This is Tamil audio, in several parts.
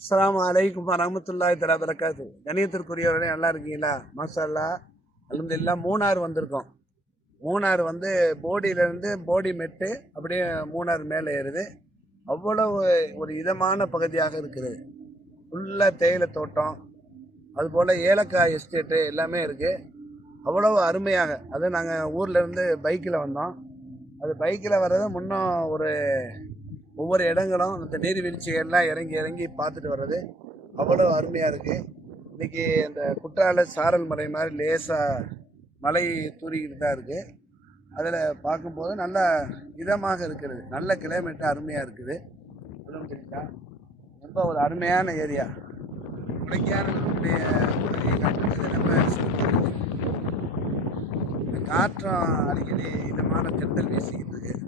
அஸ்லாம் அலைக்கும் வரமத்துல்லாஹி தலா வரகாத்து கணியத்திற்குரியவர்களே நல்லா இருக்கீங்களா? மசாலா அல்லா இல்லை மூணார் வந்திருக்கோம். மூணார் வந்து போடியிலேருந்து போடி மெட்டு அப்படியே மூணார் மேலே ஏறுது. அவ்வளவு ஒரு இதமான பகுதியாக இருக்குது. ஃபுல்லாக தேயிலை தோட்டம் அதுபோல் ஏலக்காய் எஸ்டேட்டு எல்லாமே இருக்குது அவ்வளவு அருமையாக அது நாங்கள் ஊர்லேருந்து பைக்கில் வந்தோம். அது பைக்கில் வர்றது முன்னும் ஒரு ஒவ்வொரு இடங்களும் அந்த நீர்வீழ்ச்சிகள்லாம் இறங்கி இறங்கி பார்த்துட்டு வர்றது அவ்வளோ அருமையாக இருக்குது இன்றைக்கி அந்த குற்றால சாரல் மலை மாதிரி லேசாக மலை தூரிக்கிட்டு தான் இருக்குது அதில் பார்க்கும்போது நல்லா இதமாக இருக்கிறது. நல்ல கிளைமேட் அருமையாக இருக்குது. ஒன்றும் தெரியுதா ரொம்ப ஒரு அருமையான ஏரியா கொடைக்கானலுடைய பகுதியை காட்டுறது நம்ம இந்த அடிக்கடி இதமான தென்றல் வீசிக்கிட்டு இருக்கு.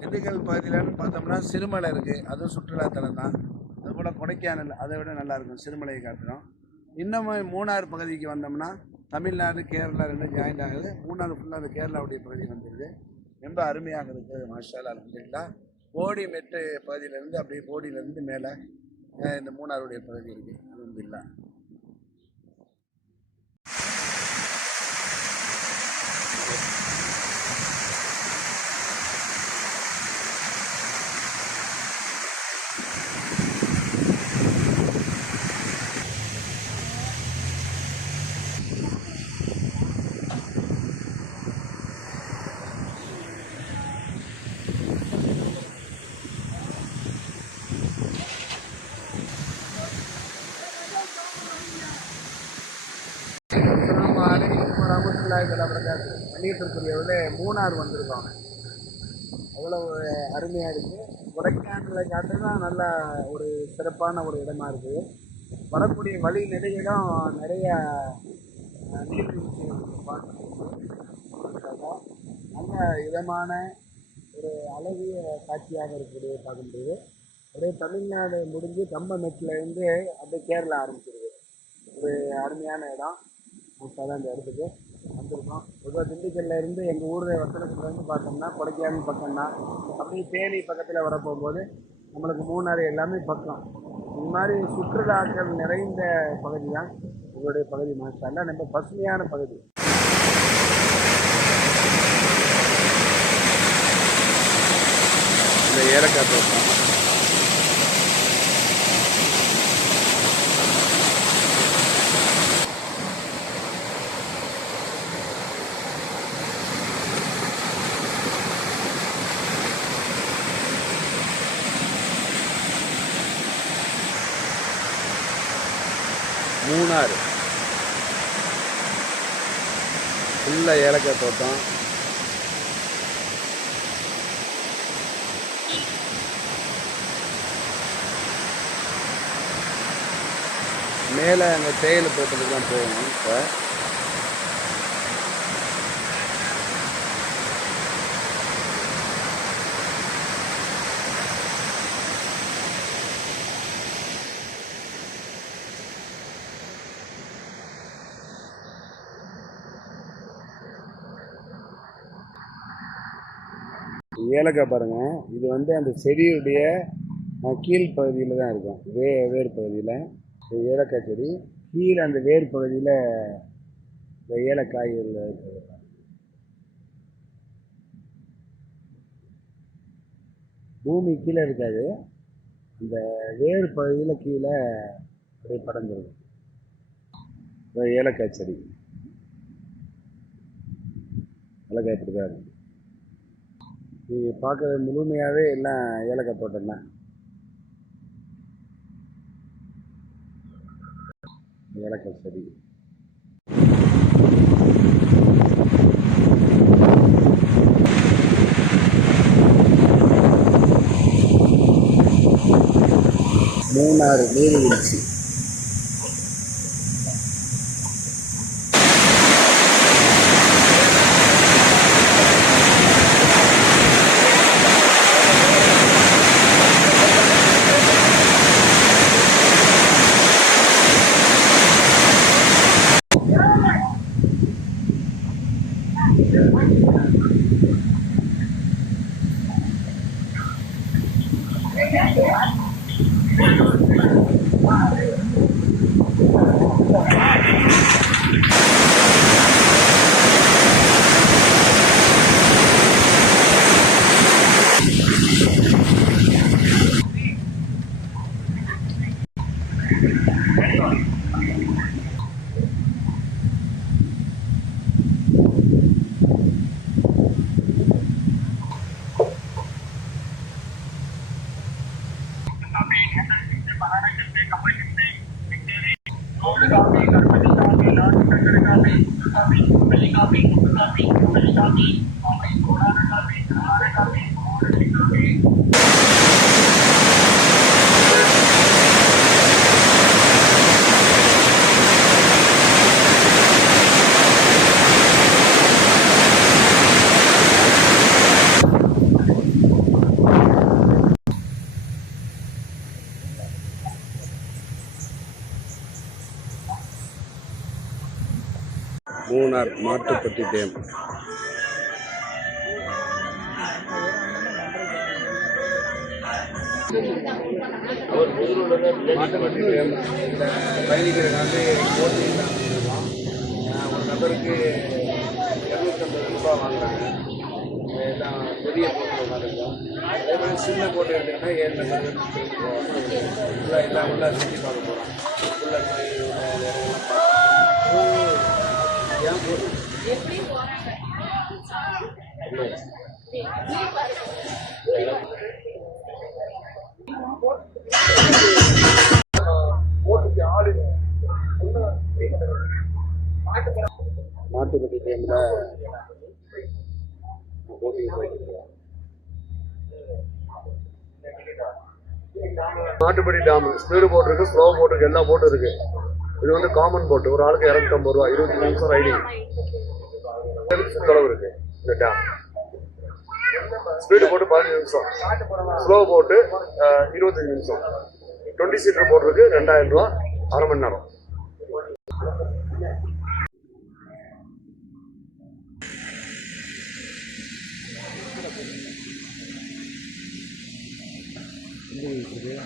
திண்டுக்கல் பகுதியிலன்னு பார்த்தோம்னா சிறுமலை இருக்குது அதுவும் சுற்றுலாத்தலம் தான் அதுபோல் கொடைக்கானல் அதை விட நல்லாயிருக்கும். சிறுமலையை காட்டுறோம் இன்னமும் மூணார் பகுதிக்கு வந்தோம்னா தமிழ்நாடு கேரளா ரெண்டும் ஜாயிண்ட் ஆகுது. மூணாறு ஃபுல்லாக அந்த கேரளாவுடைய பகுதி வந்துடுது ரொம்ப அருமையாக இருக்குது. மாஷால் அலமதுல்லா போடி மெட்டு பகுதியிலேருந்து அப்படியே போடியிலேருந்து மேலே இந்த மூணாருடைய பகுதி இருக்குது அலமதுல்லா வரமத்துல்லாஹி தஆலா வரகாத்து கண்ணியத்திற்குரியவர்களே மூணார் வந்திருக்கோம் ஒரு அருமையாக இருக்குது கொடைக்கானலை காட்டுனா நல்லா ஒரு சிறப்பான ஒரு இடமா இருக்குது வரக்கூடிய வழி நெடுகிலும் நிறைய நீர்வீழ்ச்சிகள் இருக்கு. நல்ல இதமான ஒரு அழகிய காட்சியாக இருக்கக்கூடிய பார்க்க அப்படியே தமிழ்நாடு முடிஞ்சு கம்பமெட்டில் அப்படியே கேரளா ஆரம்பிச்சிருது ஒரு அருமையான இடம். மோஸ்ட்டாக அந்த இடத்துக்கு. வந்திருக்கோம். பொதுவாக திண்டுக்கல்ல இருந்து எங்கள் ஊர் வத்தலத்துல பார்த்தோம்னா கொடைக்கானல் பக்கம் தான் அப்படியே தேனி பக்கத்தில் வர போகும்போது நம்மளுக்கு மூணாறு எல்லாமே பக்கம். இந்த மாதிரி சுற்றுலாக்கள் நிறைந்த பகுதி தான் உங்களுடைய பகுதி மாஸ்டர்ல ரொம்ப பசுமையான பகுதி. இந்த ஏலக்காய் தோட்டம். மூணாறு ஃபுல்லாக ஏலக்காய் தோட்டம். மேலே அங்கே தேயிலை தோட்டத்துக்கு தான் போகணும் இப்போ. ஏலக்காய் பாருங்க. இது வந்து அந்த செடியுடைய கீழ் பகுதியில் தான் இருக்கும். வே வேர் பகுதியில் ஏலக்காய் செடி. கீழே அந்த வேர் பகுதியில் இந்த ஏலக்காய்கள் பூமி கீழே இருக்காது. அந்த வேர் பகுதியில் கீழே அப்படியே படர்ந்துருக்கும். ஏலக்காய் செடி. ஏலக்காய் இப்படி தான் இருக்கும். இது பார்க்குறது முழுமையாகவே எல்லாம் ஏலக்காய் தோட்டம் தான் ஏலக்காய் செடி மூணாறு நீர்வீழ்ச்சி. மூணார் மாட்டுப்பட்டி டேம் மாட்டுப்பட்டி டேம் இந்த பயணிகளுக்கு வந்து போட்டிங் ஒரு நபருக்கு இரநூத்தம்பது ரூபாய் வாங்குறாங்க இது எல்லாம் பெரிய போட்டு உட்காந்துருக்கோம் அதே மாதிரி சின்ன போட்டு எடுத்தீங்கன்னா ஏழு நம்பர் ஃபுல்லாக எல்லாம் ஃபுல்லாக சுற்றி பார்க்க போகிறோம் ஃபுல்லாக ஏன் போட்டு மாட்டுப்பட்டி டைம்ல போட்டிங் போயிட்டு இருக்கோம் மாட்டுப்படி டேம் ஸ்பீடு போட் இருக்கு ஸ்லோ போட் இருக்கு எல்லா போட்டும் இருக்கு இது வந்து காமன் போட் ஒரு ஆளுக்கு இரநூத்தம்பது ரூபா இருபத்தி நிமிஷம் ரைடிங் சுற்றளவு இருக்கு. இந்த டேம் ஸ்பீடு போட்டு பதினஞ்சு நிமிஷம். ஸ்லோ போட்டு இருபத்தஞ்சு நிமிஷம். டுவெண்ட்டி சீட்டர் போட் இருக்கு ரெண்டாயிரம் ரூபா அரை மணி நேரம்.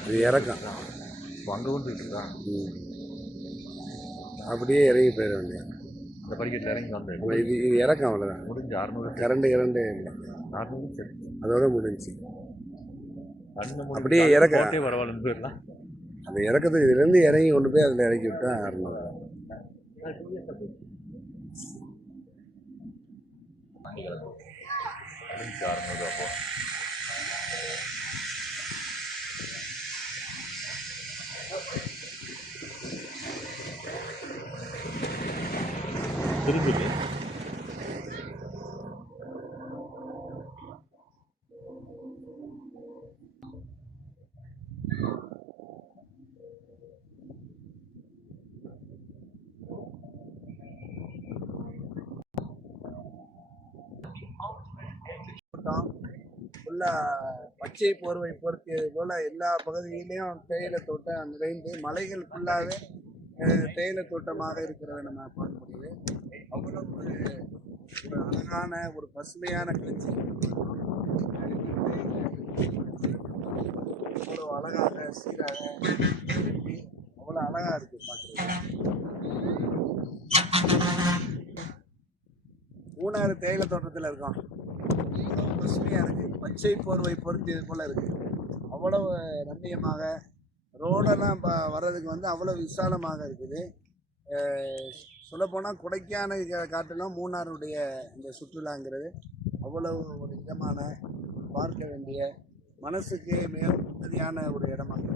இது இறக்கம். அங்கே கொண்டு இருக்கா? ம். அப்படியே இறங்கி போயிட வேண்டியது. இந்த படிக்கட்டில் இறங்கி வந்தேன். இது இது இறக்கம் அவ்வளோதான் முடிஞ்சு அறுநூறு. Current current. இல்லை நானூறு சரி அதோட முடிஞ்சு. அப்படியே இறக்க. பரவாயில்லன்னு போயிடலாம் அந்த இறக்கத்துக்கு இதுலேருந்து இறங்கி கொண்டு போய் அதில் இறக்கி விட்டா அறநூறு அறுநூறு அப்போ. திரும்புது ஃபுல்லாக பச்சை போர்வை பொறுத்தியது போல் எல்லா பகுதியிலையும் தேயிலை தோட்டம் நிறைந்து மலைகள் ஃபுல்லாகவே தேயிலை தோட்டமாக இருக்கிறத நம்ம பார்க்க முடியுது. ஒரு ஒரு அழகான ஒரு பசுமையான காட்சி. அவ்வளோ அழகாக சீராக அவ்வளோ அழகாக இருக்குது பார்க்குறது மூணாறு தேயிலை தோட்டத்தில் இருக்கோம். பசுமையாக இருக்குது பச்சை போர்வை பொருந்தியது போல் இருக்குது அவ்வளவு ரம்மியமாக ரோடெல்லாம் ப வர்றதுக்கு வந்து அவ்வளோ விசாலமாக இருக்குது. சொல்லப்போனால் கொடைக்கானல் காட்டிலும் மூணாருடைய இந்த சுற்றுலாங்கிறது. அவ்வளவு ஒரு இதமான பார்க்க வேண்டிய மனசுக்கு மிக நிம்மதியான ஒரு இடமாக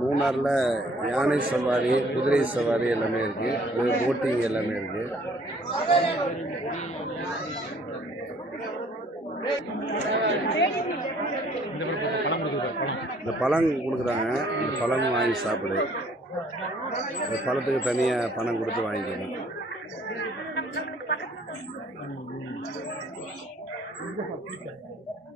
மூணாரில் யானை சவாரி குதிரை சவாரி எல்லாமே இருக்குது போட்டிங் எல்லாமே இருக்குது இந்த பழம் கொடுக்குறாங்க. இந்த பழம் வாங்கி சாப்பிடு. இந்த பழத்துக்கு தனியாக பணம் கொடுத்து வாங்கிக்கணும். நாங்கள்